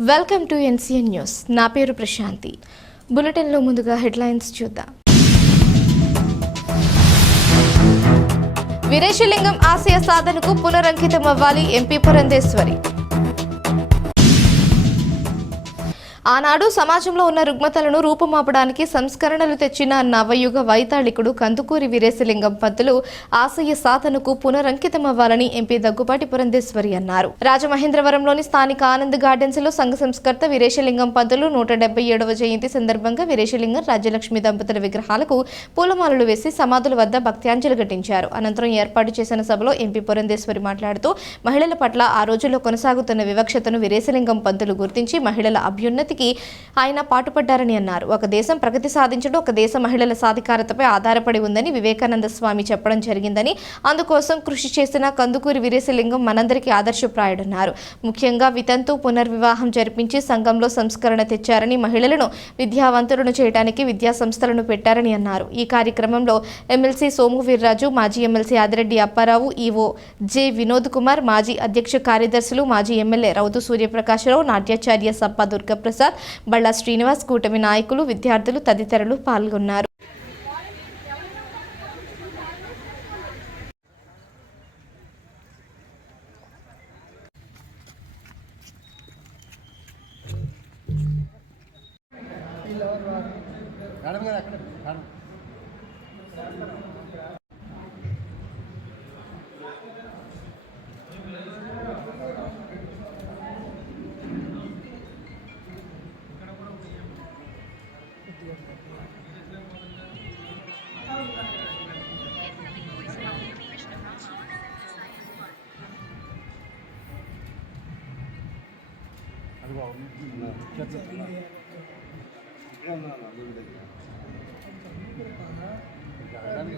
Welcome to NCN news. నా పేరు ప్రశాంతి. బులెటిన్లో ముందుగా హెడ్లైన్స్ చూద్దాం. వీరేశలింగం ఆశయ సాధనకు పునరంకితం అవ్వాలి ఎంపీ పురంధేశ్వరి. ఆనాడు సమాజంలో ఉన్న రుగ్మతలను రూపుమాపడానికి సంస్కరణలు తెచ్చిన నవయుగ వైతాళికుడు కందుకూరి వీరేశలింగం పంతులు ఆశయ సాధనకు పునరంకితమవ్వాలని ఎంపీ దగ్గుపాటి పురంధేశ్వరి అన్నారు. రాజమహేంద్రవరంలోని స్థానిక ఆనంద్ గార్డెన్స్లో సంఘ సంస్కర్త వీరేశలింగం పంతులు నూట డెబ్బై ఏడవ జయంతి సందర్భంగా వీరేశలింగం రాజ్యలక్ష్మి దంపతుల విగ్రహాలకు పూలమాలలు వేసి సమాధుల వద్ద భక్త్యాంజలి ఘటించారు. అనంతరం ఏర్పాటు చేసిన సభలో ఎంపీ పురంధేశ్వరి మాట్లాడుతూ మహిళల పట్ల ఆ రోజుల్లో కొనసాగుతున్న వివక్షతను వీరేశలింగం పంతులు గుర్తించి మహిళల అభ్యున్నతి అభ్యున్నతికి ఆయన పాటుపడ్డారని అన్నారు. ఒక దేశం ప్రగతి సాధించడం ఒక దేశ మహిళల సాధికారతపై ఆధారపడి ఉందని వివేకానంద స్వామి చెప్పడం జరిగిందని అందుకోసం కృషి చేసిన కందుకూరి వీరేశలింగం మనందరికీ ఆదర్శప్రాయుడన్నారు. ముఖ్యంగా వితంతు పునర్వివాహం జరిపించి సంఘంలో సంస్కరణ తెచ్చారని మహిళలను విద్యావంతులను చేయడానికి విద్యా సంస్థలను పెట్టారని అన్నారు. ఈ కార్యక్రమంలో ఎమ్మెల్సీ సోము వీర్రాజు మాజీ MLC Adireddy Apparao EO J Vinod Kumar మాజీ అధ్యక్ష కార్యదర్శులు మాజీ ఎమ్మెల్యే రౌతు సూర్యప్రకాశరావు నాట్యాచార్య సప్ప దుర్గప్రసాద్ బళ్ళా శ్రీనివాస్ కూటమి నాయకులు విద్యార్థులు తదితరులు పాల్గొన్నారు. మేడం గారు అక్కడ మేడం. అదిగో చెట్లు ఇక్కడే ఉన్నాను అల్లుడి దగ్గర ఇంకా వెళ్ళడానికి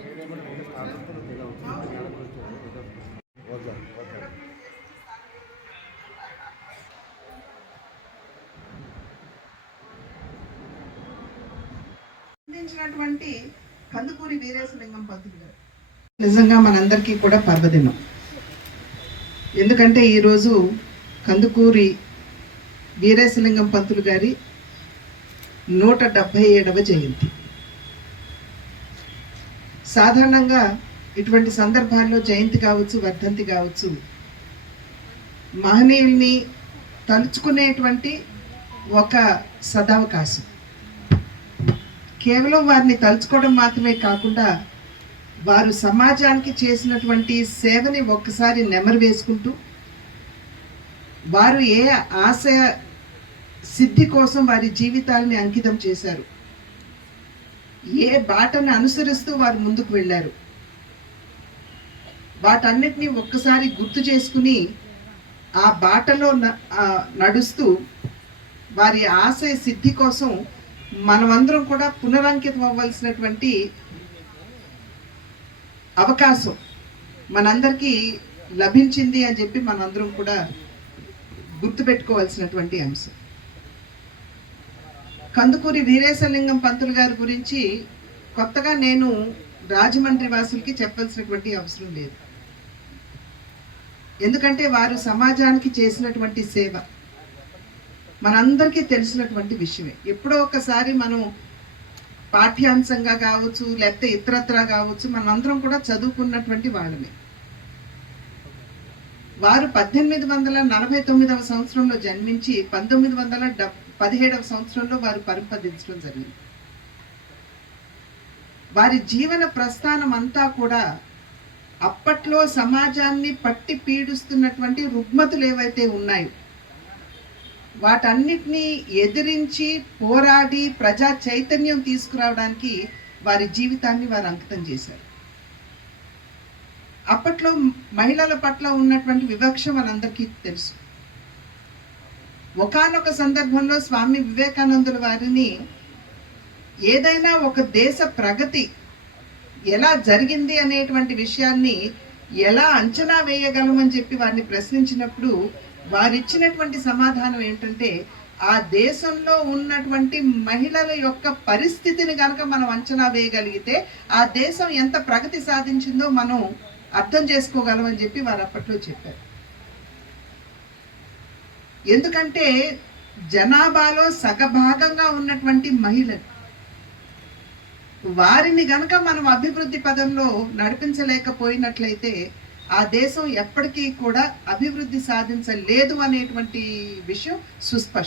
అందించినటువంటి కందుకూరి వీరేశలింగం పంతులు గారు. నిజంగా మనందరికీ కూడా పర్వదినం. ఎందుకంటే ఈరోజు కందుకూరి వీరేశలింగం పంతులు గారి నూట డెబ్భై ఏడవ జయంతి. సాధారణంగా ఇటువంటి సందర్భాల్లో జయంతి కావచ్చు వర్ధంతి కావచ్చు మహనీయుల్ని తలుచుకునేటువంటి ఒక సదావకాశం. కేవలం వారిని తలుచుకోవడం మాత్రమే కాకుండా వారు సమాజానికి చేసినటువంటి సేవని ఒక్కసారి నెమరు వేసుకుంటూ వారు ఏ ఆశ సిద్ధి కోసం వారి జీవితాలని అంకితం చేశారు. ఏ బాటను అనుసరిస్తూ వారు ముందుకు వెళ్ళారు. వాటన్నిటిని ఒక్కసారి గుర్తు చేసుకుని ఆ బాటలో నడుస్తూ వారి ఆశయ సిద్ధి కోసం మనమందరం కూడా పునరంకితం అవ్వాల్సినటువంటి అవకాశం మనందరికీ లభించింది అని చెప్పి మనందరం కూడా గుర్తుపెట్టుకోవాల్సినటువంటి అంశం. కందుకూరి వీరేశలింగం పంతులు గారి గురించి కొత్తగా నేను రాజమండ్రి వాసులకి చెప్పాల్సినటువంటి అవసరం లేదు. ఎందుకంటే వారు సమాజానికి చేసినటువంటి సేవ. మనందరికీ తెలిసినటువంటి విషయమే. ఎప్పుడో ఒకసారి మనం పాఠ్యాంశంగా కావచ్చు లేకపోతే ఇతరత్రా కావచ్చు మనందరం కూడా చదువుకున్నటువంటి వాళ్ళమే. వారు పద్దెనిమిది వందల నలభై తొమ్మిదవ సంవత్సరంలో జన్మించి పంతొమ్మిది వందల డెబ్ పదిహేడవ సంవత్సరంలో వారు పరిపదించడం జరిగింది. వారి జీవన ప్రస్థానం అంతా కూడా అప్పట్లో సమాజాన్ని పట్టి పీడిస్తున్నటువంటి రుగ్మతులు ఏవైతే ఉన్నాయో వాటన్నిటినీ ఎదిరించి పోరాడి ప్రజా చైతన్యం తీసుకురావడానికి వారి జీవితాన్ని వారు అంకితం చేశారు. అప్పట్లో మహిళల పట్ల ఉన్నటువంటి వివక్ష మనందరికీ తెలుసు. ఒకానొక సందర్భంలో స్వామి వివేకానందుల వారిని ఏదైనా ఒక దేశ ప్రగతి ఎలా జరిగింది అనేటువంటి విషయాన్ని ఎలా అంచనా వేయగలమని చెప్పి వారిని ప్రశ్నించినప్పుడు వారిచ్చినటువంటి సమాధానం ఏంటంటే ఆ దేశంలో ఉన్నటువంటి మహిళల యొక్క పరిస్థితిని కనుక మనం అంచనా వేయగలిగితే ఆ దేశం ఎంత ప్రగతి సాధించిందో మనం అర్థం చేసుకోగలమని చెప్పి వారు అప్పట్లో చెప్పారు. ఎందుకంటే జనాభాలో సగభాగంగా ఉన్నటువంటి మహిళలు వారిని గనక మనం అభివృద్ధి పదంలో నడిపించలేకపోయినట్లయితే ఆ దేశం ఎప్పటికీ కూడా అభివృద్ధి సాధించలేదు అనేటువంటి విషయం సుస్పష్టం.